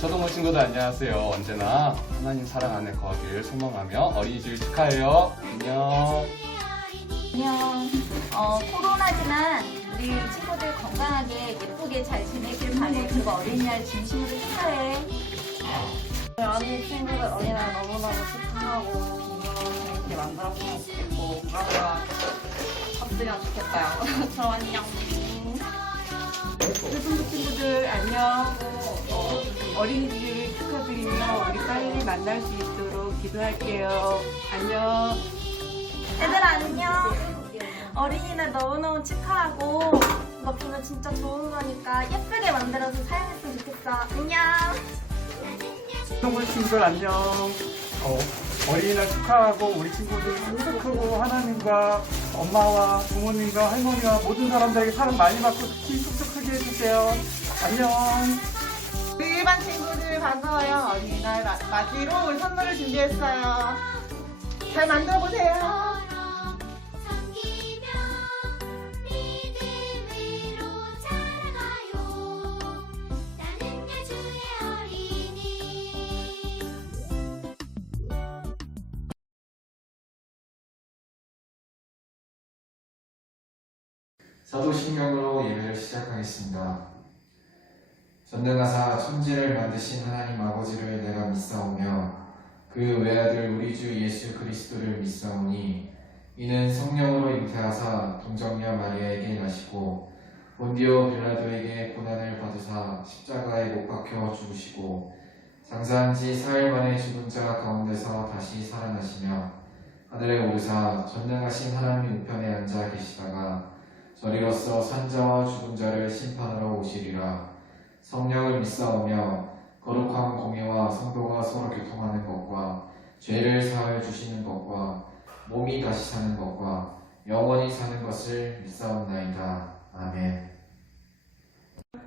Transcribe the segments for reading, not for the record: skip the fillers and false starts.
초등부 친구들 안녕하세요. 언제나 하나님 사랑 안에 거하길 소망하며 어린이주일 축하해요. 안녕. 안녕. 코로나지만 우리 친구들 건강하게 예쁘게 잘 지내길 바래. 그리고 어린이날 진심으로 축하해. 아니 친구들 어린이날 너무너무 축하하고 공부도 재밌게 만들었으면 좋겠고 그러면 없으면 좋겠어요. 그럼 안녕. 초등부 친구들 안녕. 어린이주일 축하드리며 우리 빨리 만날 수 있도록 기도할게요. 안녕. 얘들아 안녕. 어린이날 너무너무 축하하고 이거 보면 진짜 좋은 거니까 예쁘게 만들어서 사용했으면 좋겠어. 안녕. 초등부 친구들 안녕. 어린이날 축하하고 우리 친구들 쑥쑥 크고 하나님과 엄마와 부모님과 할머니와 모든 사람들에게 사랑 많이 받고 키 쑥쑥 크게 해주세요. 안녕. 우리 일반 친구들 반가워요. 어린이날 맞이로 우리 선물을 준비했어요. 잘 만들어 보세요. 사도신경으로 예배를 시작하겠습니다. 전능하사 천지를 만드신 하나님 아버지를 내가 믿사오며 그 외아들 우리 주 예수 그리스도를 믿사오니 이는 성령으로 잉태하사 동정녀 마리아에게 나시고 본디오 빌라도에게 고난을 받으사 십자가에 못 박혀 죽으시고 장사한 지 4일 만에 죽은 자 가운데서 다시 살아나시며 하늘에 오르사 전능하신 하나님 우편에 앉아 계시다가 저리로서 산자와 죽은 자를 심판하러 오시리라. 성령을 믿사오며 거룩한 공예와 성도가 서로 교통하는 것과 죄를 사하여 주시는 것과 몸이 다시 사는 것과 영원히 사는 것을 믿사옵나이다. 아멘.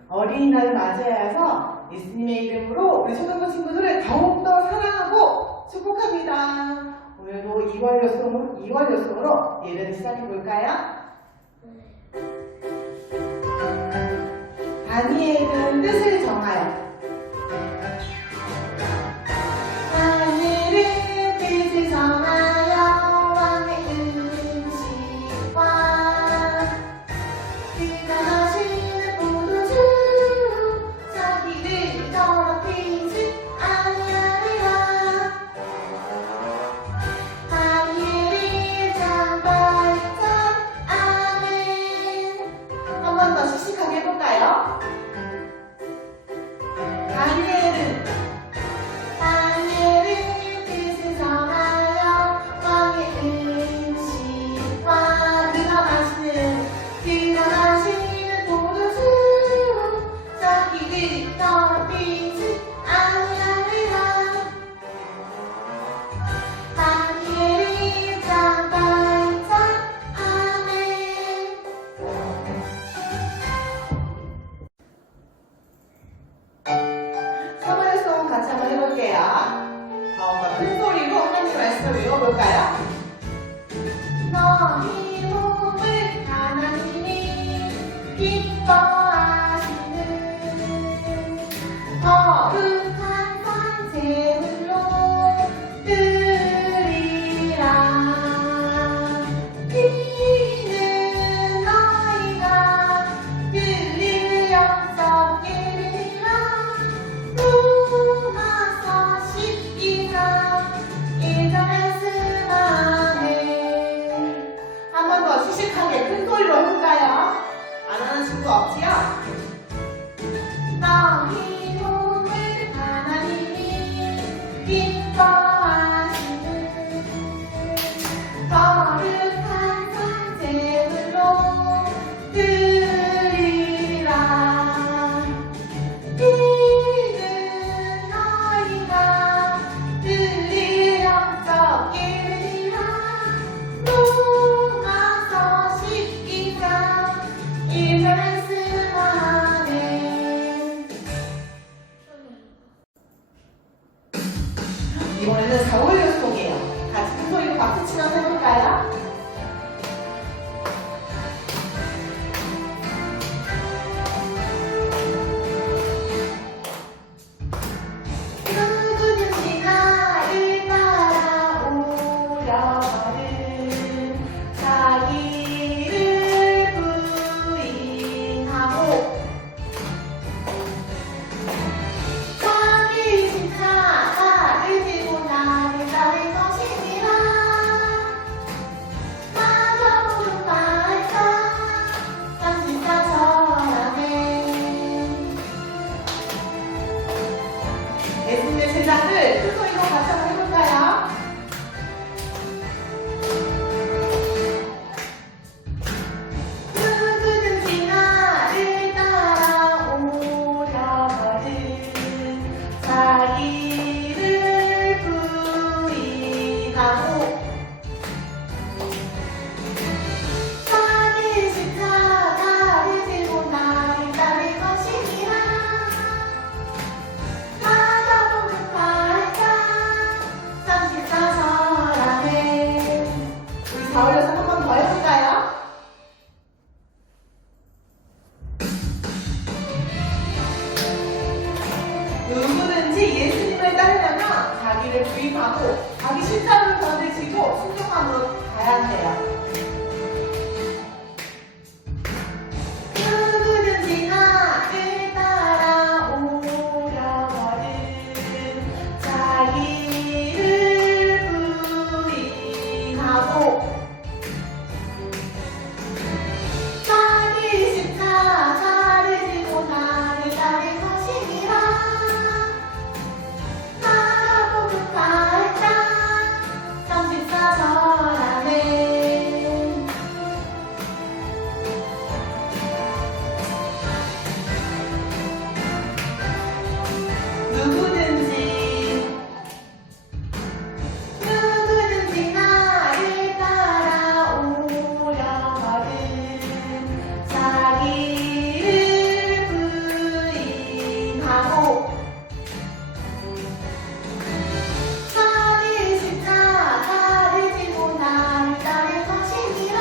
어린이날을 맞이하여서 예수님의 이름으로 우리 초등부 친구들을 더욱더 사랑하고 축복합니다. 오늘도 2월 요송으로 예배를 시작해볼까요? 다니엘은 뜻을 정하여 다니엘은 뜻을 정하여 왕의 음식과 그가 마시는 포도주 자기를 더럽히지 아니하리라. 다니엘이 장발장 아멘. 한 번 더 씩씩하게 해볼까요? 다니엘은 뜻을 정하여 왕의 음식과 그가 마시는 포도주 자기를 더럽히지 아니하리라. 다니엘이 장발장 아멘. 서머일송 같이 한번 해볼게요. 다음과 큰 소리로 하나님 말씀을 외워볼까요? 너희 몸을 하나님이 기뻐하시는 거룩한 산제물로 드리라. 이는 너희가 그리를 영접게 되리라. 로마서 12장 1절 말씀하네. 한 번 더 씩씩하게 큰 소리로 해볼까요? 안 하는 친구 없지요? 너희 몸을 하나님이 기뻐하시는 거룩한 산제물로 드리라. 이는 너희가 그리를 영접게 되리라. 로마서 12장 1절 말씀하네. 인정하고 자기 실상을 견디시고 순종함으로 가야 해요. 누구든지 나를 따라오려거든 자기를 부인하고 자기 십자가를 지고 나를 따를 것이니라. 나라고 급할까 34절 안에 누구든지 나를 따라오려거든 자기를 부인하고 자기 십자가를 지고 나를 따를 것이니라.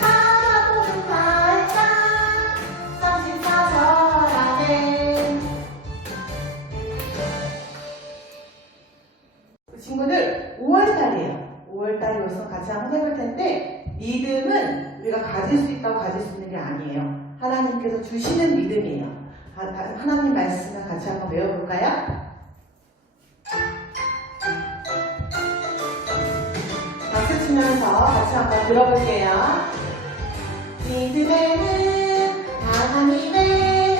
나라고 급할까 34절 안에 친구들 5월달이에요. 5월달이어서 같이 한번 해볼 텐데 믿음은 우리가 가질 수 있다고 가질 수 있는 게 아니에요. 하나님께서 주시는 믿음이에요. 하나님 말씀을 같이 한번 외워볼까요? 박수 치면서 같이 한번 들어볼게요. 믿음에는 하나님의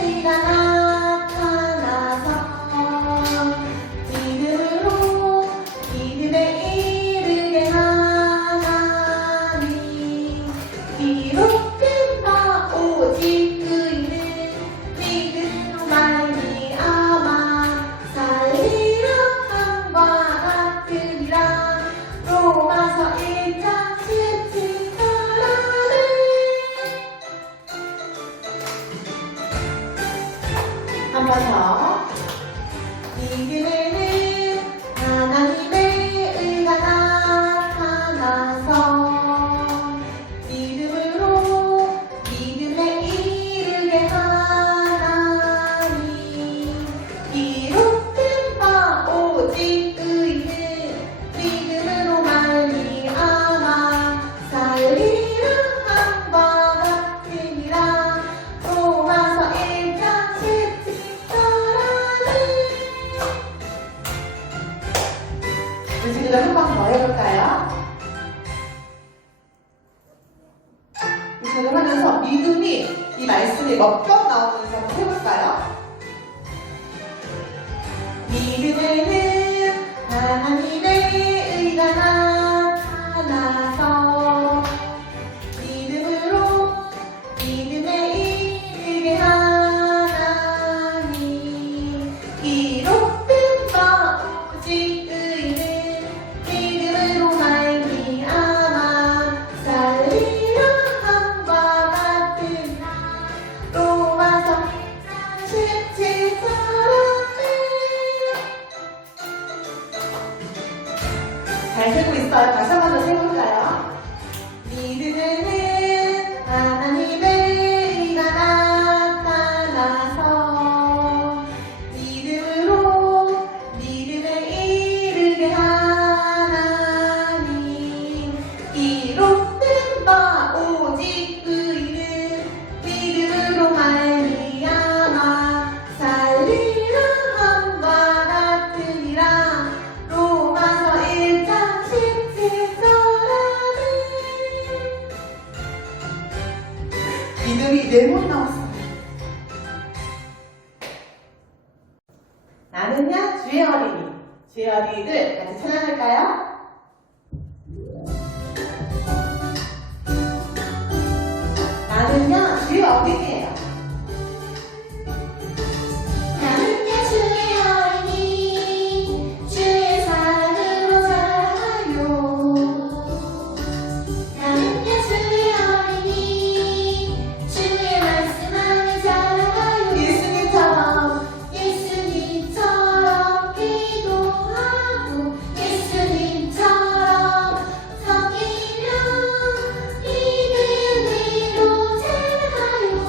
의가 나타나서 믿음으로 믿음에 이르게 하나니 기록된 바 오직 의는 믿음으로 말미암아 살리라 함과 같으리라. 로마서 1장 17절하네. 한 번 더. 믿음에는 하나님의 의가 나타나서 믿음으로 믿음에 이르게 하나니 기록된 바 오직 의는 믿음으로 말미암아 살리라 함과 같으니라. 로마서 1장 17절하네. 우리 친구들 한 번 더 해볼까요? 우리 친구들 하면서 믿음이 이 말씀이 몇 번 나오는지 한번 해볼까요? 믿음에는 하나님의 의가 나타나서 믿음으로 믿음에 이르게 하나니 기록된 바 오직 의는 믿음으로 말미암아 살리라 함과 같으리라. 로마서 17절하네. 잘 세고 있어요. 다시 한 번 더 세볼까요? 믿음에는 하나님의 의가 나타나서 믿음으로 믿음에 이르게 하나니 기록된 바 오직 의는 믿음으로 말미암아 살리라 함과 같으리라. 로마서 1장 17절하네. 믿음이 4번 나왔어요. 나는야 주의 어린이. 주의 어린이들 같이 찬양할까요? 나는야 주의 어린이에요. 나는야 주의 어린이 주의 사랑으로 자라요. 나는야 주의 어린이 주의 말씀 안에 자라요. 예수님처럼 기도하고 예수님처럼 섬기며 믿음으로 자라요.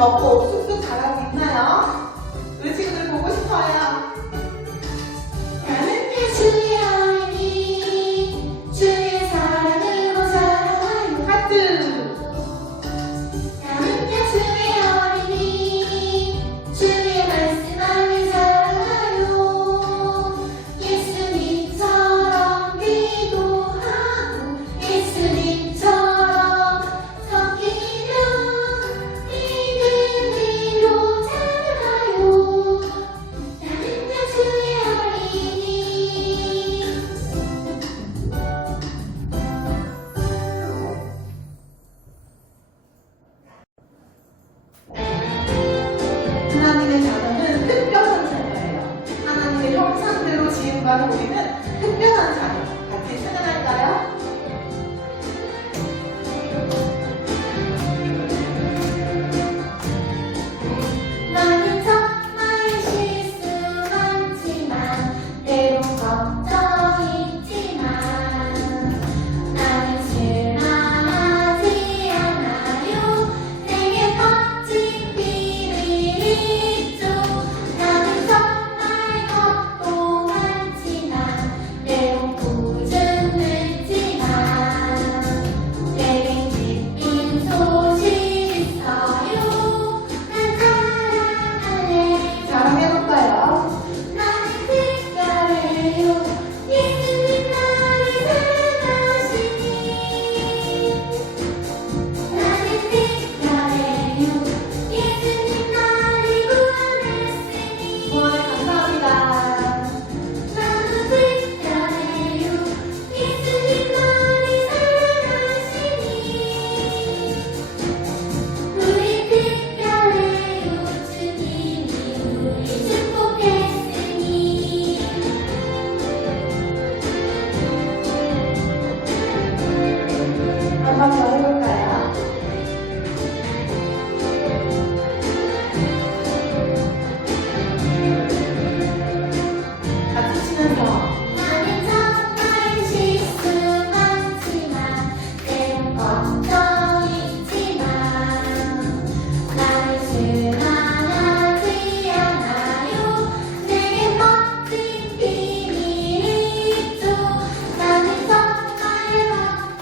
먹고 쑥쑥 자라고 있나요? 우리 친구들 보고 싶어요. 나는 예수의 어린이 주의 사랑으로 살아가요. 하트. 나는 예수의 어린이 주의 말씀 안에 살아가요. 예수님처럼 기도하고 예수님처럼 섬기며 믿음으로 살아가요. 나는 예수의 어린이. 하나님의 자녀는 특별한 자녀예요. 하나님의 형상대로 지음받은 우리는 특별한 자녀. 같이 승연할까요? 나는 정말 실수 많지만 때론 걱정 있지만 나는 실망하지 않아요. 내게 멋진 비밀이 있죠. 나는 정말 겁도 많지만 때론 꾸중 늦지만 내겐 기쁜 소식 있어요. 난 사랑할래. 자랑해볼까요? 나는 특별해요. 예수님 나를 사랑하시니. 나는 특별해요. 예수님 나를 구원했으니. 오늘 감사합니다. 나도 특별해요. 예수님 나를 사랑하시니. 우리 특별해요. 주님이 우리 축복했으니. 한 번 더 해볼까요? 같이 치면서 나는 정말 실수 많지만 때론 걱정 있지만 나는 실망하지 않아요. 내게 멋진 비밀이 있죠. 나는 정말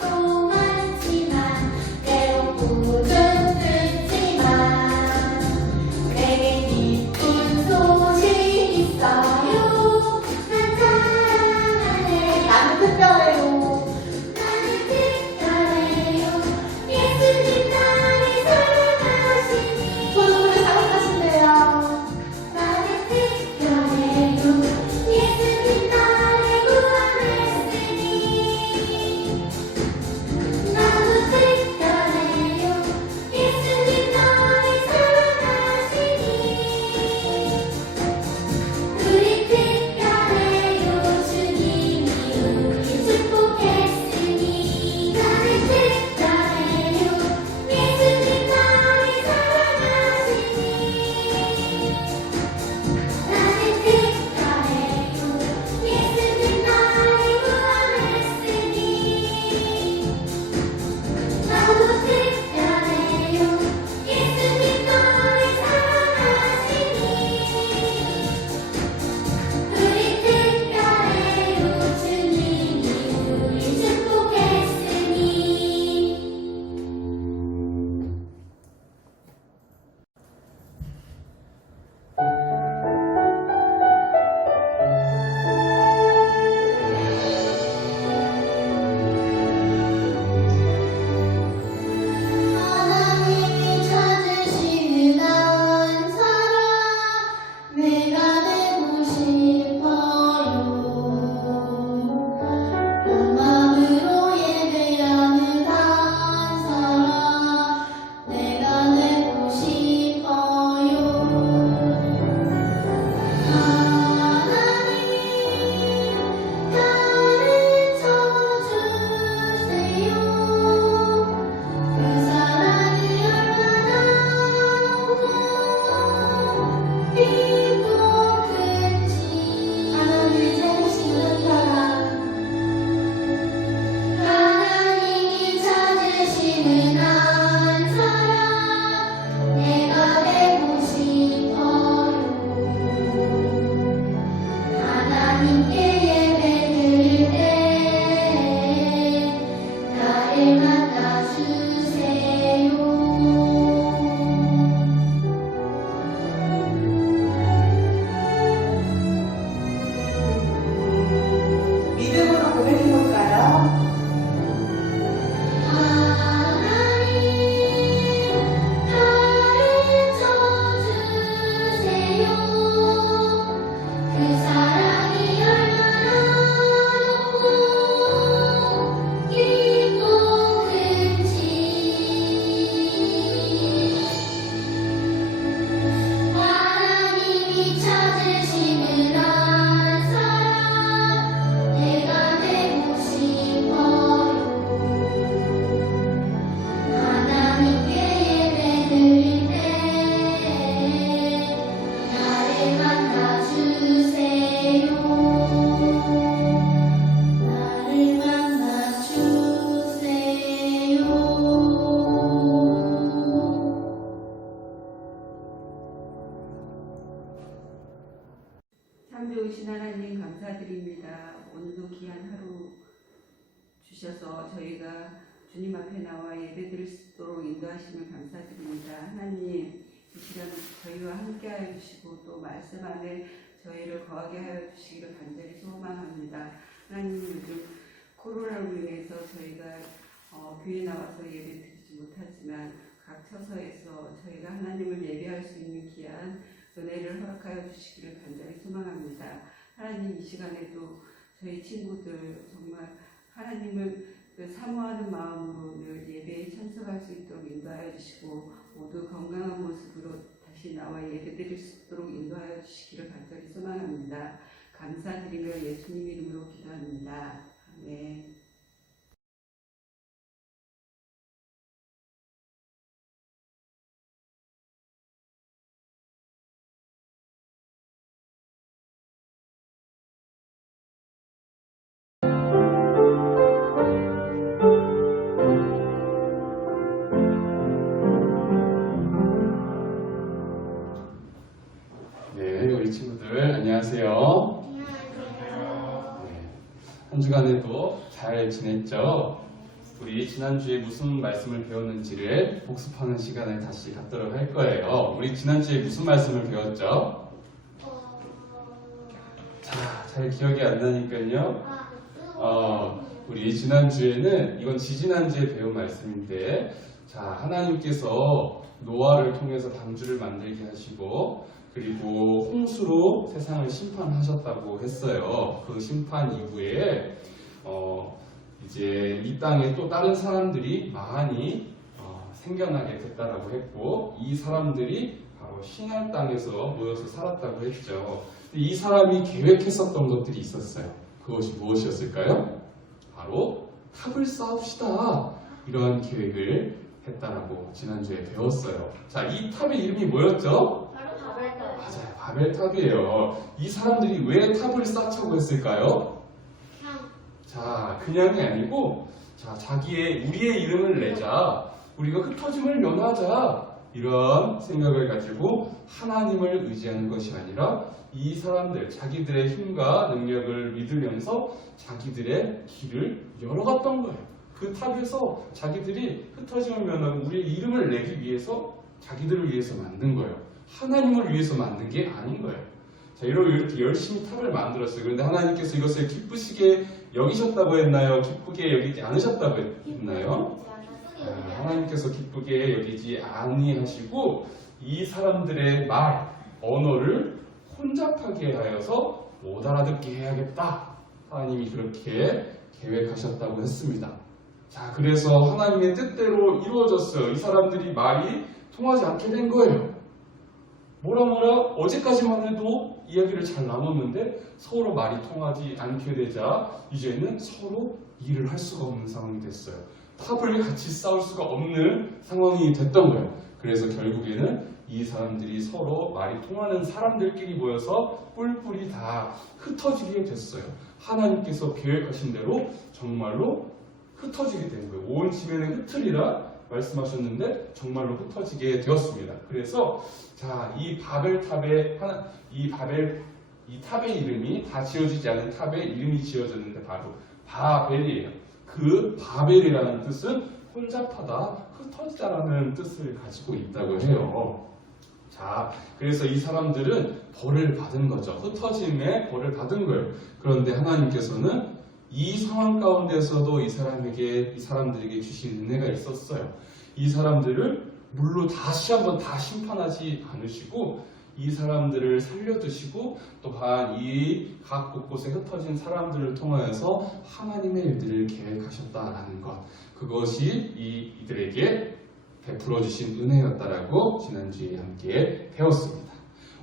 걱도 많지만 때론 꾸중 늦지만 내게 기쁜 소식 있어요. 난 사랑할래. 나는 특별해요. 나는 특별해요. 예수님 나를 사랑하시니. 손으로 사랑하신대요. 나는 특별해요. 예수님 나를 구원했으니. 나도 특별해요. 예수님 나를 사랑하시니. 우리 특별해요. 주님이 우리 축복 귀한 하루 주셔서 저희가 주님 앞에 나와 예배드릴 수 있도록 인도하심을 감사드립니다. 하나님, 이 시간 저희와 함께하여 주시고 또 말씀 안에 저희를 거하게 하여 주시기를 간절히 소망합니다. 하나님, 요즘 코로나로 인해서 저희가 교회 나와서 예배 드리지 못하지만 각 처소에서 저희가 하나님을 예배할 수 있는 귀한 은혜를 허락하여 주시기를 간절히 소망합니다. 하나님, 이 시간에도 저희 친구들 정말 하나님을 사모하는 마음으로 늘 예배에 참석할 수 있도록 인도하여 주시고 모두 건강한 모습으로 다시 나와 예배드릴 수 있도록 인도하여 주시기를 간절히 소망합니다. 감사드리며 예수님 이름으로 기도합니다. 아멘. 네, 우리 친구들 안녕하세요. 네, 한 주간에도 잘 지냈죠? 우리 지난주에 무슨 말씀을 배웠는지를 복습하는 시간을 다시 갖도록 할 거예요. 우리 지난주에 무슨 말씀을 배웠죠? 자, 잘 기억이 안 나니까요. 우리 지난주에는 이건 지지난주에 배운 말씀인데, 자, 하나님께서 노아를 통해서 방주를 만들게 하시고 그리고 홍수로 세상을 심판하셨다고 했어요. 그 심판 이후에 이제 이 땅에 또 다른 사람들이 많이 생겨나게 됐다라고 했고, 이 사람들이 바로 신할 땅에서 모여서 살았다고 했죠. 이 사람이 계획했었던 것들이 있었어요. 그것이 무엇이었을까요? 바로 탑을 쌓읍시다, 이러한 계획을 했다라고 지난주에 배웠어요. 자, 이 탑의 이름이 뭐였죠? 맞아요, 바벨탑이에요. 이 사람들이 왜 탑을 쌓자고 했을까요? 자, 그냥이 아니고, 자, 우리의 이름을 내자, 우리가 흩어짐을 면하자, 이런 생각을 가지고 하나님을 의지하는 것이 아니라 이 사람들, 자기들의 힘과 능력을 믿으면서 자기들의 길을 열어갔던 거예요. 그 탑에서 자기들이 흩어짐을 면하고 우리의 이름을 내기 위해서 자기들을 위해서 만든 거예요. 하나님을 위해서 만든 게 아닌 거예요. 자, 이렇게 열심히 탑을 만들었어요. 그런데 하나님께서 이것을 기쁘시게 여기셨다고 했나요? 기쁘게 여기지 않으셨다고 했나요? 하나님께서 기쁘게 여기지 아니하시고 이 사람들의 말, 언어를 혼잡하게 하여서 못 알아듣게 해야겠다, 하나님이 그렇게 계획하셨다고 했습니다. 자, 그래서 하나님의 뜻대로 이루어졌어요. 이 사람들이 말이 통하지 않게 된 거예요. 뭐라 어제까지만 해도 이야기를 잘 나눴는데 서로 말이 통하지 않게 되자 이제는 서로 일을 할 수가 없는 상황이 됐어요. 탑을 같이 쌓을 수가 없는 상황이 됐던 거예요. 그래서 결국에는 이 사람들이 서로 말이 통하는 사람들끼리 모여서 뿔뿔이 다 흩어지게 됐어요. 하나님께서 계획하신 대로 정말로 흩어지게 된 거예요. 온 지면에 흩으리라 말씀하셨는데 정말로 흩어지게 되었습니다. 그래서 자, 이 탑의 이름이 다 지어지지 않은 탑의 이름이 지어졌는데 바로 바벨이에요. 그 바벨이라는 뜻은 혼잡하다, 흩어지다라는 뜻을 가지고 있다고 해요. 자, 그래서 이 사람들은 벌을 받은 거죠. 흩어짐에 벌을 받은 거예요. 그런데 하나님께서는 이 상황 가운데서도 이 사람들에게 주신 은혜가 있었어요. 이 사람들을 물로 다시 한번 다 심판하지 않으시고 이 사람들을 살려두시고 또한 이 각 곳곳에 흩어진 사람들을 통하여서 하나님의 일들을 계획하셨다라는 것, 그것이 이들에게 베풀어 주신 은혜였다라고 지난주에 함께 배웠습니다.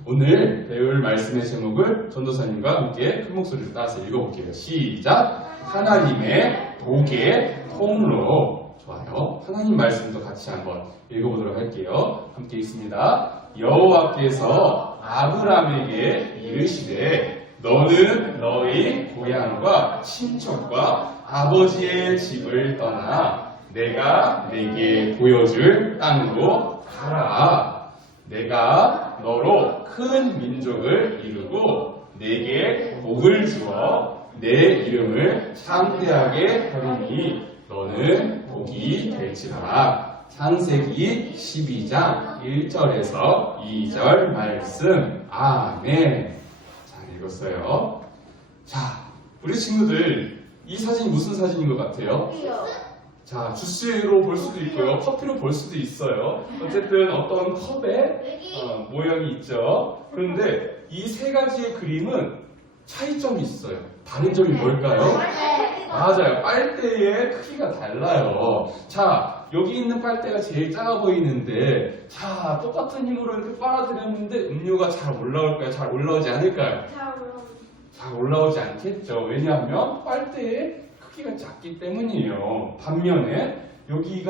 오늘 배울 말씀의 제목을 전도사님과 함께 큰 목소리로 따라서 읽어볼게요. 시작! 하나님의 독의 통로. 좋아요. 하나님 말씀도 같이 한번 읽어보도록 할게요. 함께 읽습니다. 여호와께서 아브라함에게 이르시되 너는 너희 고향과 친척과 아버지의 집을 떠나 내가 내게 보여줄 땅으로 가라. 내가 너로 큰 민족을 이루고 내게 복을 주어 내 이름을 창대하게 하리니 너는 복이 될지라. 창세기 12장 1절에서 2절 말씀. 아멘. 잘 읽었어요. 자, 우리 친구들, 이 사진이 무슨 사진인 것 같아요? 자, 주스로 볼 수도 있고요, 커피로 볼 수도 있어요. 어쨌든 어떤 컵의 모양이 있죠. 그런데 이 세 가지의 그림은 차이점이 있어요. 다른 점이 뭘까요? 맞아요. 빨대의 크기가 달라요. 자, 여기 있는 빨대가 제일 작아 보이는데, 자, 똑같은 힘으로 이렇게 빨아들였는데 음료가 잘 올라올까요? 잘 올라오지 않을까요? 잘 올라오지 않겠죠. 왜냐하면 빨대의 크기가 작기 때문이에요. 반면에 여기 이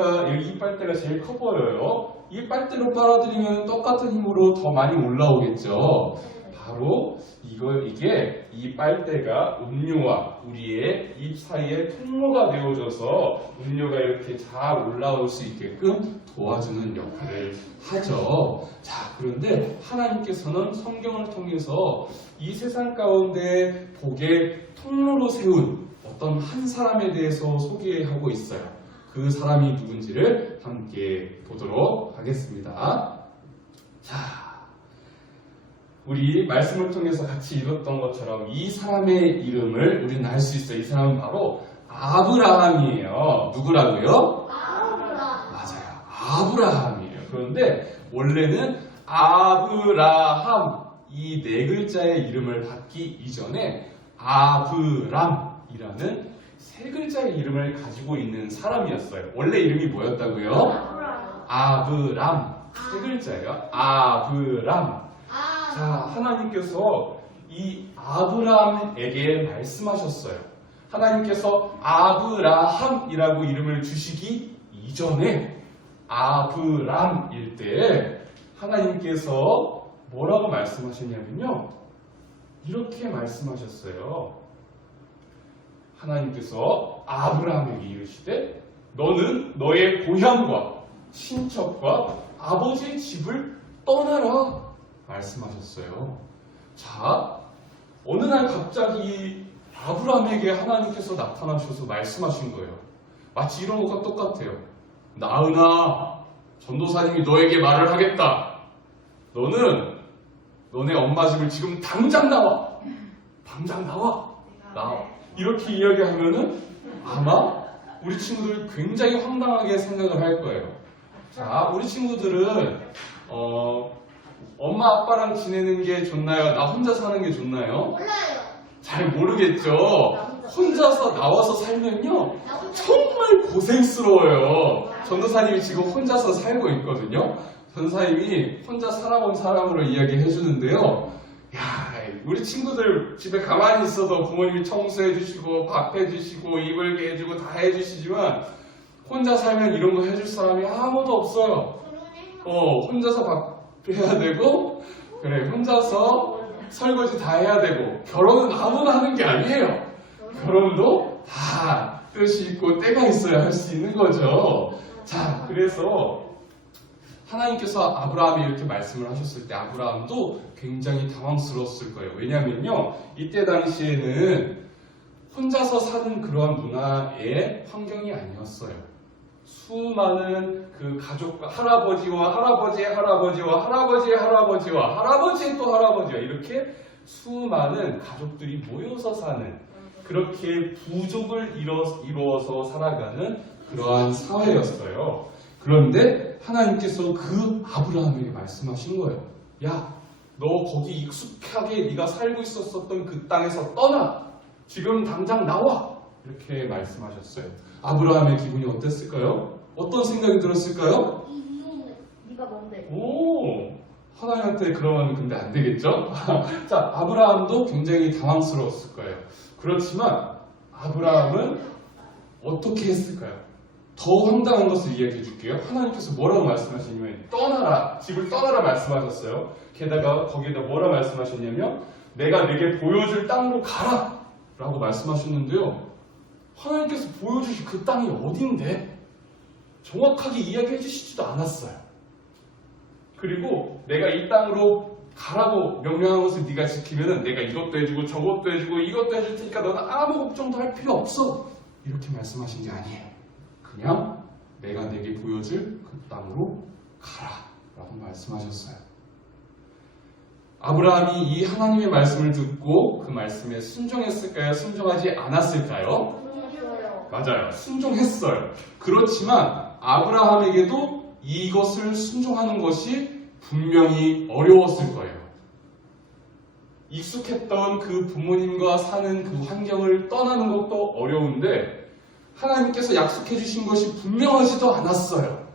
빨대가 제일 커 보여요. 이 빨대로 빨아들이면 똑같은 힘으로 더 많이 올라오겠죠. 바로 이게 이 빨대가 음료와 우리의 입 사이에 통로가 되어줘서 음료가 이렇게 잘 올라올 수 있게끔 도와주는 역할을 하죠. 자, 그런데 하나님께서는 성경을 통해서 이 세상 가운데 복의 통로로 세운 어떤 한 사람에 대해서 소개하고 있어요. 그 사람이 누군지를 함께 보도록 하겠습니다. 자, 우리 말씀을 통해서 같이 읽었던 것처럼 이 사람의 이름을 우리는 알 수 있어요. 이 사람은 바로 아브라함이에요. 누구라고요? 맞아요. 아브라함이에요. 그런데 원래는 아브라함 이 네 글자의 이름을 받기 이전에 아브람이라는 세 글자의 이름을 가지고 있는 사람이었어요. 원래 이름이 뭐였다고요? 아브람. 세 글자예요. 아브람. 자, 하나님께서 이 아브람에게 말씀하셨어요. 하나님께서 아브라함이라고 이름을 주시기 이전에 아브람일 때 하나님께서 뭐라고 말씀하셨냐면요, 이렇게 말씀하셨어요. 하나님께서 아브라함에게 이르시되 너는 너의 고향과 친척과 아버지의 집을 떠나라 말씀하셨어요. 자, 어느 날 갑자기 아브라함에게 하나님께서 나타나셔서 말씀하신 거예요. 마치 이런 것과 똑같아요. 나으나, 전도사님이 너에게 말을 하겠다. 너는 너네 엄마 집을 지금 당장 나와. 당장 나와. 이렇게 이야기하면은 아마 우리 친구들 굉장히 황당하게 생각을 할 거예요. 자, 우리 친구들은 엄마 아빠랑 지내는 게 좋나요? 나 혼자 사는 게 좋나요? 잘 모르겠죠. 혼자서 나와서 살면요 정말 고생스러워요. 전도사님이 지금 혼자서 살고 있거든요. 전도사님이 혼자 살아본 사람으로 이야기해 주는데요. 야, 우리 친구들 집에 가만히 있어도 부모님이 청소해 주시고 밥 해주시고 이불 개해주고 다 해주시지만 혼자 살면 이런 거 해줄 사람이 아무도 없어요. 혼자서 밥 해야 되고, 그래, 혼자서 설거지 다 해야 되고, 결혼은 아무나 하는 게 아니에요. 결혼도 다 뜻이 있고 때가 있어야 할 수 있는 거죠. 자, 그래서 하나님께서 아브라함이 이렇게 말씀을 하셨을 때 아브라함도 굉장히 당황스러웠을 거예요. 왜냐면요, 이때 당시에는 혼자서 사는 그러한 문화의 환경이 아니었어요. 수많은 그 가족과 할아버지와 할아버지의 할아버지와 할아버지의 할아버지와 할아버지의 또 할아버지와 이렇게 수많은 가족들이 모여서 사는, 그렇게 부족을 이루어서 살아가는 그러한 사회였어요. 그런데 하나님께서 그 아브라함에게 말씀하신 거예요. 야, 너 거기 익숙하게 네가 살고 있었던 그 땅에서 떠나. 지금 당장 나와. 이렇게 말씀하셨어요. 아브라함의 기분이 어땠을까요? 어떤 생각이 들었을까요? 네가 뭔데? 오, 하나님한테 그러면 근데 안 되겠죠? 자, 아브라함도 굉장히 당황스러웠을 거예요. 그렇지만 아브라함은 어떻게 했을까요? 더 황당한 것을 이야기해 줄게요. 하나님께서 뭐라고 말씀하시냐면 떠나라, 집을 떠나라 말씀하셨어요. 게다가 거기에다 뭐라 말씀하셨냐면 내가 내게 보여줄 땅으로 가라 라고 말씀하셨는데요. 하나님께서 보여주신 그 땅이 어딘데? 정확하게 이야기해 주시지도 않았어요. 그리고 내가 이 땅으로 가라고 명령한 것을 네가 지키면은 내가 이것도 해주고 저것도 해주고 이것도 해줄 테니까 너는 아무 걱정도 할 필요 없어. 이렇게 말씀하신 게 아니에요. 그냥 내가 내게 보여줄 그 땅으로 가라 라고 말씀하셨어요. 아브라함이 이 하나님의 말씀을 듣고 그 말씀에 순종했을까요? 순종하지 않았을까요? 맞아요. 순종했어요. 그렇지만 아브라함에게도 이것을 순종하는 것이 분명히 어려웠을 거예요. 익숙했던 그 부모님과 사는 그 환경을 떠나는 것도 어려운데 하나님께서 약속해 주신 것이 분명하지도 않았어요.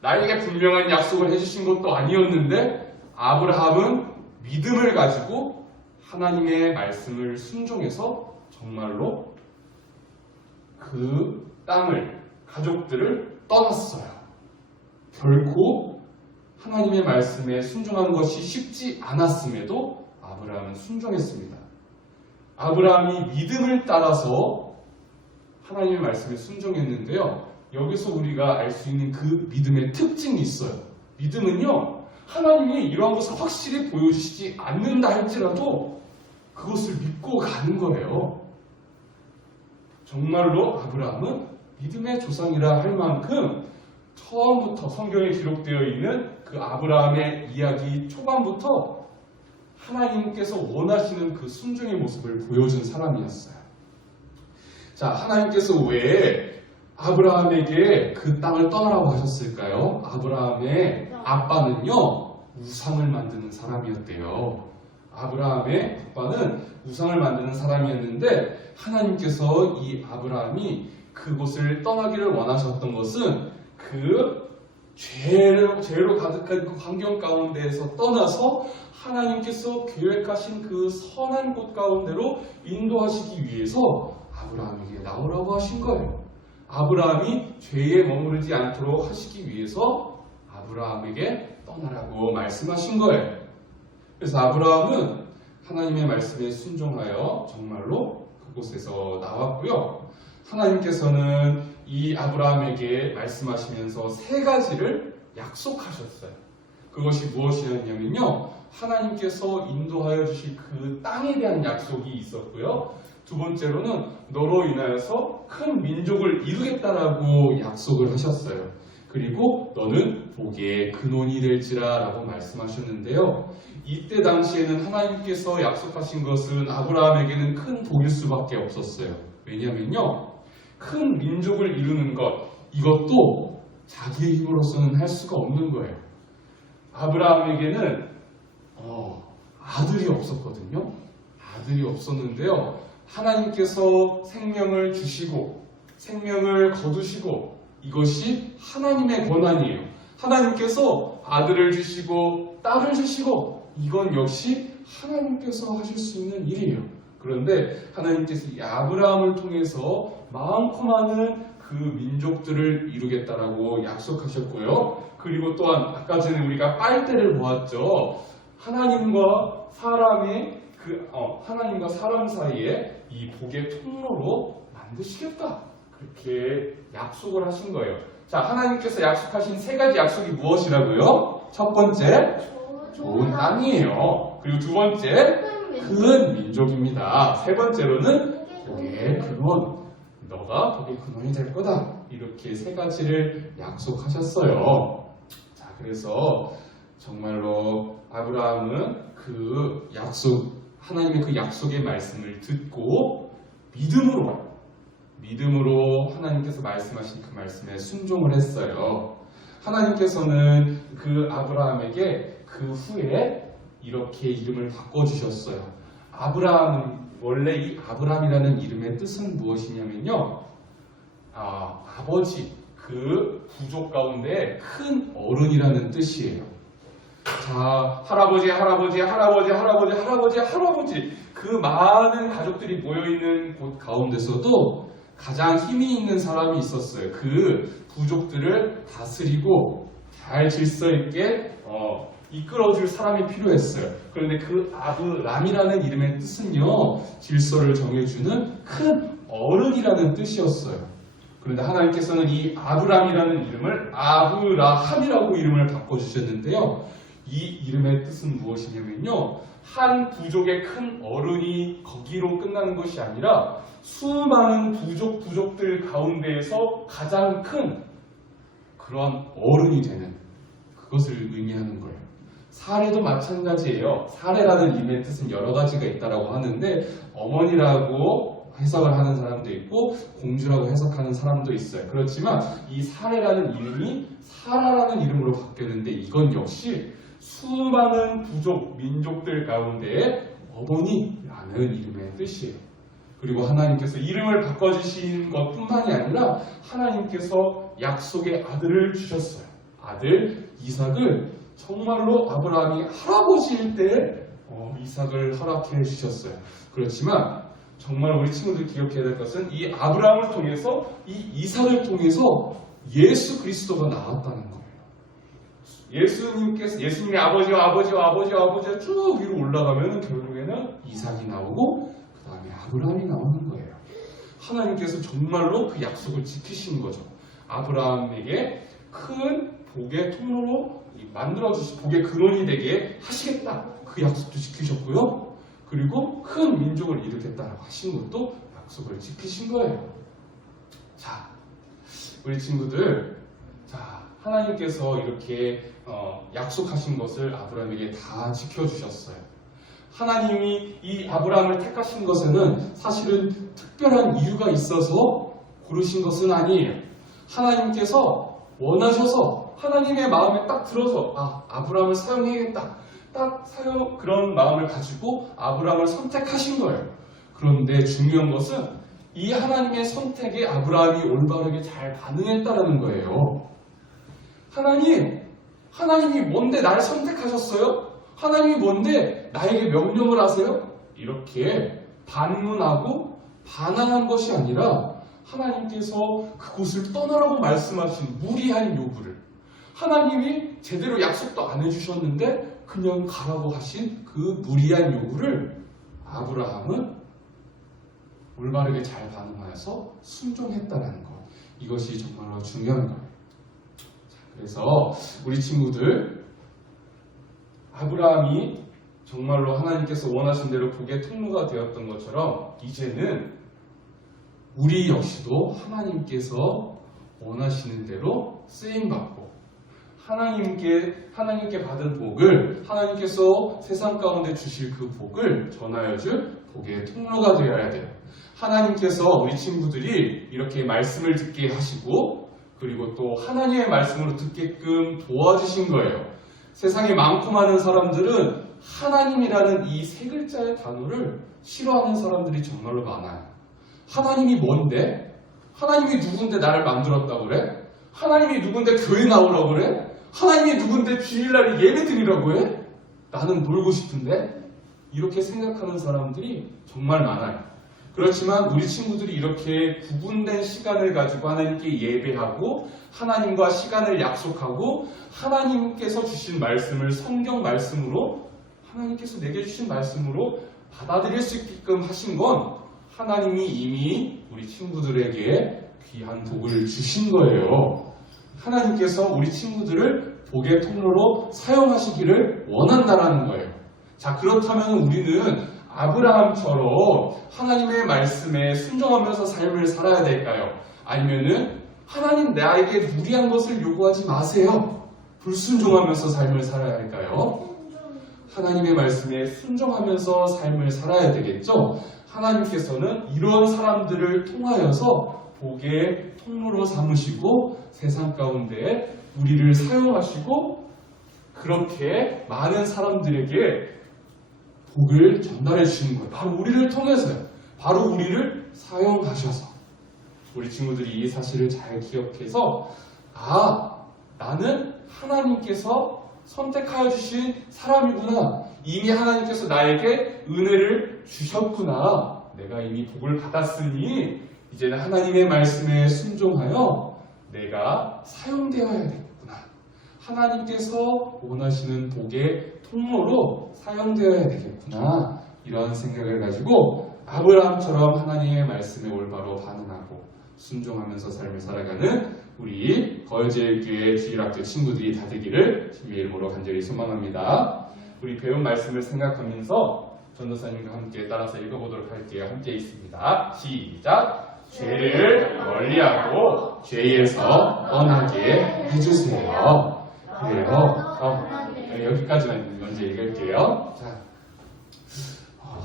나에게 분명한 약속을 해주신 것도 아니었는데 아브라함은 믿음을 가지고 하나님의 말씀을 순종해서 정말로 그 땅을, 가족들을 떠났어요. 결코 하나님의 말씀에 순종하는 것이 쉽지 않았음에도 아브라함은 순종했습니다. 아브라함이 믿음을 따라서 하나님의 말씀에 순종했는데요. 여기서 우리가 알 수 있는 그 믿음의 특징이 있어요. 믿음은요, 하나님이 이러한 것을 확실히 보여주시지 않는다 할지라도 그것을 믿고 가는 거예요. 정말로 아브라함은 믿음의 조상이라 할 만큼 처음부터 성경에 기록되어 있는 그 아브라함의 이야기 초반부터 하나님께서 원하시는 그 순종의 모습을 보여준 사람이었어요. 자, 하나님께서 왜 아브라함에게 그 땅을 떠나라고 하셨을까요? 아브라함의 아빠는요, 우상을 만드는 사람이었대요. 아브라함의 아빠는 우상을 만드는 사람이었는데 하나님께서 이 아브라함이 그곳을 떠나기를 원하셨던 것은 그 죄로 가득한 그 환경 가운데에서 떠나서 하나님께서 계획하신 그 선한 곳 가운데로 인도하시기 위해서 아브라함에게 나오라고 하신 거예요. 아브라함이 죄에 머무르지 않도록 하시기 위해서 아브라함에게 떠나라고 말씀하신 거예요. 그래서 아브라함은 하나님의 말씀에 순종하여 정말로 그곳에서 나왔고요. 하나님께서는 이 아브라함에게 말씀하시면서 세 가지를 약속하셨어요. 그것이 무엇이었냐면요, 하나님께서 인도하여 주실 그 땅에 대한 약속이 있었고요. 두 번째로는 너로 인하여서 큰 민족을 이루겠다라고 약속을 하셨어요. 그리고 너는 복의 근원이 될지라 라고 말씀하셨는데요. 이때 당시에는 하나님께서 약속하신 것은 아브라함에게는 큰 복일 수밖에 없었어요. 왜냐면요, 큰 민족을 이루는 것, 이것도 자기의 힘으로서는 할 수가 없는 거예요. 아브라함에게는 아들이 없었거든요. 아들이 없었는데요, 하나님께서 생명을 주시고 생명을 거두시고 이것이 하나님의 권한이에요. 하나님께서 아들을 주시고 딸을 주시고 이건 역시 하나님께서 하실 수 있는 일이에요. 그런데 하나님께서 이 아브라함을 통해서 많고 많은 그 민족들을 이루겠다라고 약속하셨고요. 그리고 또한 아까 전에 우리가 빨대를 보았죠. 하나님과 사람 사이에 이 복의 통로로 만드시겠다. 그렇게 약속을 하신 거예요. 자, 하나님께서 약속하신 세 가지 약속이 무엇이라고요? 첫 번째, 좋은 땅이에요. 그리고 두 번째, 큰 민족입니다. 세 번째로는 복의 근원. 너가 복의 근원이 될 거다. 이렇게 세 가지를 약속하셨어요. 자, 그래서 정말로 아브라함은 그 약속, 하나님의 그 약속의 말씀을 듣고 믿음으로 하나님께서 말씀하신 그 말씀에 순종을 했어요. 하나님께서는 그 아브라함에게 그 후에 이렇게 이름을 바꿔주셨어요. 아브라함은 원래 이 아브라함이라는 이름의 뜻은 무엇이냐면요, 아버지, 그 부족 가운데 큰 어른이라는 뜻이에요. 자, 할아버지 그 많은 가족들이 모여있는 곳 가운데서도 가장 힘이 있는 사람이 있었어요. 그 부족들을 다스리고 잘 질서 있게 이끌어줄 사람이 필요했어요. 그런데 그 아브람이라는 이름의 뜻은요, 질서를 정해주는 큰 어른이라는 뜻이었어요. 그런데 하나님께서는 이 아브람이라는 이름을 아브라함이라고 이름을 바꿔주셨는데요. 이 이름의 뜻은 무엇이냐면요. 한 부족의 큰 어른이 거기로 끝나는 것이 아니라 수많은 부족들 가운데에서 가장 큰 그런 어른이 되는 그것을 의미하는 거예요. 사례도 마찬가지예요. 사례라는 이름의 뜻은 여러 가지가 있다고 하는데 어머니라고 해석을 하는 사람도 있고 공주라고 해석하는 사람도 있어요. 그렇지만 이 사례라는 이름이 사라라는 이름으로 바뀌었는데 이건 역시 수많은 부족, 민족들 가운데에 어머니라는 이름의 뜻이에요. 그리고 하나님께서 이름을 바꿔주신 것뿐만이 아니라 하나님께서 약속의 아들을 주셨어요. 아들 이삭을 정말로 아브라함이 할아버지일 때 이삭을 허락해 주셨어요. 그렇지만 정말 우리 친구들 기억해야 될 것은 이 아브라함을 통해서 이 이삭을 통해서 예수 그리스도가 나왔다는 거예요. 예수님이 아버지와 쭉 위로 올라가면 결국에는 이삭이 나오고 그 다음에 아브라함이 나오는 거예요. 하나님께서 정말로 그 약속을 지키신 거죠. 아브라함에게 큰 복의 통로로 만들어주신 복의 근원이 되게 하시겠다. 그 약속도 지키셨고요. 그리고 큰 민족을 일으켰다라고 하신 것도 약속을 지키신 거예요. 자, 우리 친구들, 자, 하나님께서 이렇게 약속하신 것을 아브라함에게 다 지켜주셨어요. 하나님이 이 아브라함을 택하신 것에는 사실은 특별한 이유가 있어서 고르신 것은 아니에요. 하나님께서 원하셔서 하나님의 마음에 딱 들어서 아브라함을 사용해야겠다. 그런 마음을 가지고 아브라함을 선택하신 거예요. 그런데 중요한 것은 이 하나님의 선택에 아브라함이 올바르게 잘 반응했다는 거예요. 하나님이 뭔데 나를 선택하셨어요? 하나님이 뭔데 나에게 명령을 하세요? 이렇게 반문하고 반항한 것이 아니라 하나님께서 그곳을 떠나라고 말씀하신 무리한 요구를 하나님이 제대로 약속도 안 해주셨는데 그냥 가라고 하신 그 무리한 요구를 아브라함은 올바르게 잘 반응하여서 순종했다는 것. 이것이 정말로 중요한 거예요. 그래서 우리 친구들 아브라함이 정말로 하나님께서 원하신 대로 복의 통로가 되었던 것처럼 이제는 우리 역시도 하나님께서 원하시는 대로 쓰임받고 하나님께 받은 복을 하나님께서 세상 가운데 주실 그 복을 전하여 줄 복의 통로가 되어야 돼요. 하나님께서 우리 친구들이 이렇게 말씀을 듣게 하시고 그리고 또 하나님의 말씀으로 듣게끔 도와주신 거예요. 세상에 많고 많은 사람들은 하나님이라는 이 세 글자의 단어를 싫어하는 사람들이 정말로 많아요. 하나님이 뭔데? 하나님이 누군데 나를 만들었다고 그래? 하나님이 누군데 교회 나오라고 그래? 하나님이 누군데 주일날 예배 드리라고 해? 나는 놀고 싶은데? 이렇게 생각하는 사람들이 정말 많아요. 그렇지만 우리 친구들이 이렇게 구분된 시간을 가지고 하나님께 예배하고 하나님과 시간을 약속하고 하나님께서 주신 말씀을 성경 말씀으로 하나님께서 내게 주신 말씀으로 받아들일 수 있게끔 하신 건 하나님이 이미 우리 친구들에게 귀한 복을 주신 거예요. 하나님께서 우리 친구들을 복의 통로로 사용하시기를 원한다라는 거예요. 자, 그렇다면 우리는 아브라함처럼 하나님의 말씀에 순종하면서 삶을 살아야 될까요? 아니면은 하나님 나에게 무리한 것을 요구하지 마세요. 불순종하면서 삶을 살아야 할까요? 하나님의 말씀에 순종하면서 삶을 살아야 되겠죠? 하나님께서는 이런 사람들을 통하여서 복의 통로로 삼으시고 세상 가운데 우리를 사용하시고 그렇게 많은 사람들에게 복을 전달해 주시는 거예요. 바로 우리를 통해서요. 바로 우리를 사용하셔서. 우리 친구들이 이 사실을 잘 기억해서 나는 하나님께서 선택하여 주신 사람이구나. 이미 하나님께서 나에게 은혜를 주셨구나. 내가 이미 복을 받았으니 이제는 하나님의 말씀에 순종하여 내가 사용되어야 되겠구나. 하나님께서 원하시는 복의 통로로 사용되어야 되겠구나. 이런 생각을 가지고 아브라함처럼 하나님의 말씀에 올바로 반응하고 순종하면서 삶을 살아가는 우리 거제교회 주일학교 친구들이 다 되기를 주님의 이름으로 간절히 소망합니다. 우리 배운 말씀을 생각하면서 전도사님과 함께 따라서 읽어보도록 할게요. 함께 읽습니다. 시작! 죄를 멀리하고 죄에서 떠나게 해주세요. 그래요. 여기까지만 먼저 읽을게요. 자,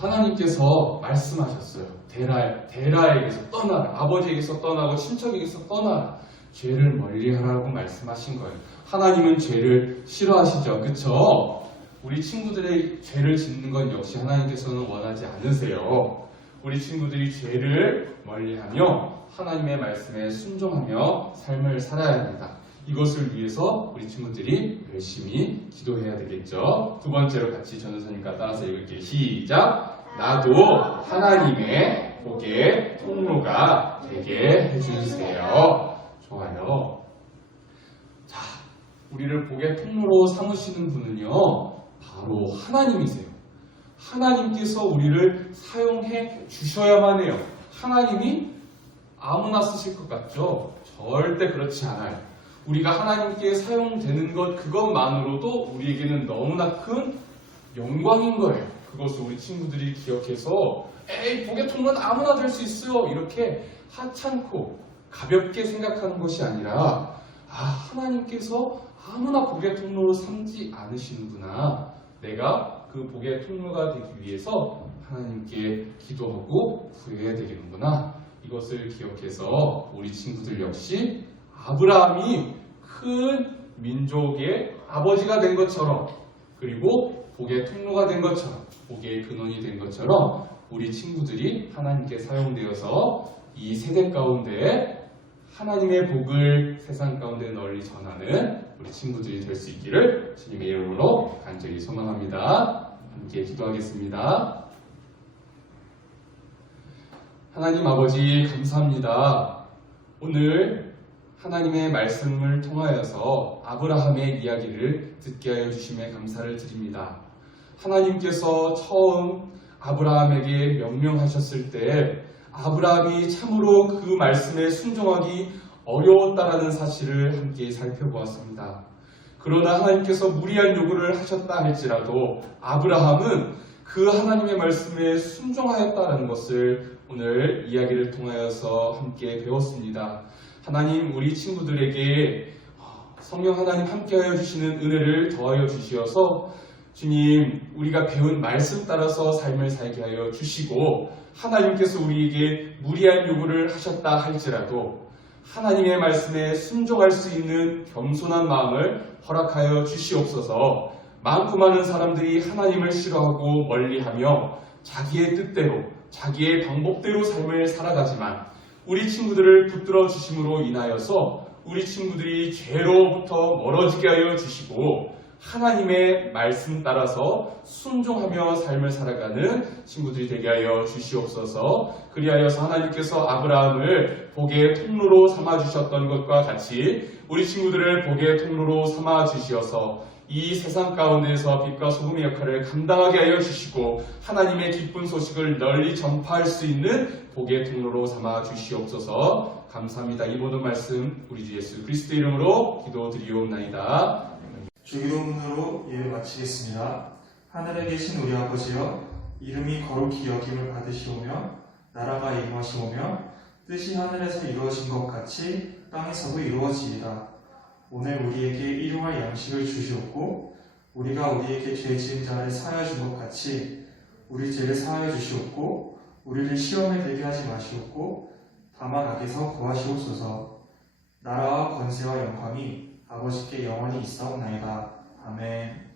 하나님께서 말씀하셨어요. 데라에게서 떠나라. 아버지에게서 떠나고 친척에게서 떠나라. 죄를 멀리하라고 말씀하신 거예요. 하나님은 죄를 싫어하시죠. 그쵸? 우리 친구들의 죄를 짓는 건 역시 하나님께서는 원하지 않으세요. 우리 친구들이 죄를 멀리하며 하나님의 말씀에 순종하며 삶을 살아야 합니다. 이것을 위해서 우리 친구들이 열심히 기도해야 되겠죠. 두 번째로 같이 전도사님과 따라서 읽을게요. 시작! 나도 하나님의 복의 통로가 되게 해주세요. 좋아요. 자, 우리를 복의 통로로 삼으시는 분은요, 바로 하나님이세요. 하나님께서 우리를 사용해 주셔야만 해요. 하나님이 아무나 쓰실 것 같죠? 절대 그렇지 않아요. 우리가 하나님께 사용되는 것 그것만으로도 우리에게는 너무나 큰 영광인 거예요. 그것을 우리 친구들이 기억해서 에이, 복의 통로는 아무나 될 수 있어요. 이렇게 하찮고 가볍게 생각하는 것이 아니라 하나님께서 아무나 복의 통로로 삼지 않으시는구나. 내가 그 복의 통로가 되기 위해서 하나님께 기도하고 구해야 되겠구나. 이것을 기억해서 우리 친구들 역시 아브라함이 큰 민족의 아버지가 된 것처럼, 그리고 복의 통로가 된 것처럼, 복의 근원이 된 것처럼 우리 친구들이 하나님께 사용되어서 이 세대 가운데 하나님의 복을 세상 가운데 널리 전하는 우리 친구들이 될 수 있기를 주님의 이름으로 간절히 소망합니다. 함께 기도하겠습니다. 하나님 아버지 감사합니다. 오늘 하나님의 말씀을 통하여서 아브라함의 이야기를 듣게 하여 주심에 감사를 드립니다. 하나님께서 처음 아브라함에게 명령하셨을 때 아브라함이 참으로 그 말씀에 순종하기 어려웠다라는 사실을 함께 살펴보았습니다. 그러나 하나님께서 무리한 요구를 하셨다 할지라도 아브라함은 그 하나님의 말씀에 순종하였다라는 것을 오늘 이야기를 통하여서 함께 배웠습니다. 하나님, 우리 친구들에게 성령 하나님 함께하여 주시는 은혜를 더하여 주시어서 주님, 우리가 배운 말씀 따라서 삶을 살게 하여 주시고 하나님께서 우리에게 무리한 요구를 하셨다 할지라도 하나님의 말씀에 순종할 수 있는 겸손한 마음을 허락하여 주시옵소서. 많고 많은 사람들이 하나님을 싫어하고 멀리하며 자기의 뜻대로, 자기의 방법대로 삶을 살아가지만 우리 친구들을 붙들어 주심으로 인하여서 우리 친구들이 죄로부터 멀어지게 하여 주시고 하나님의 말씀 따라서 순종하며 삶을 살아가는 친구들이 되게 하여 주시옵소서. 그리하여서 하나님께서 아브라함을 복의 통로로 삼아주셨던 것과 같이 우리 친구들을 복의 통로로 삼아주시어서 이 세상 가운데서 빛과 소금의 역할을 감당하게 하여 주시고 하나님의 기쁜 소식을 널리 전파할 수 있는 복의 통로로 삼아 주시옵소서. 감사합니다. 이 모든 말씀 우리 주 예수 그리스도 이름으로 기도드리옵나이다. 주기도문으로 예를 마치겠습니다. 하늘에 계신 우리 아버지여, 이름이 거룩히 여김을 받으시오며 나라가 임하시오며 뜻이 하늘에서 이루어진 것 같이 땅에서도 이루어지이다. 오늘 우리에게 일용할 양식을 주시옵고 우리가 우리에게 죄 지은 자를 사하여 준 것 같이 우리 죄를 사하여 주시옵고 우리를 시험에 들게 하지 마시옵고 다만 악에서 구하시옵소서. 나라와 권세와 영광이 아버지께 영원히 있사옵나이다. 아멘.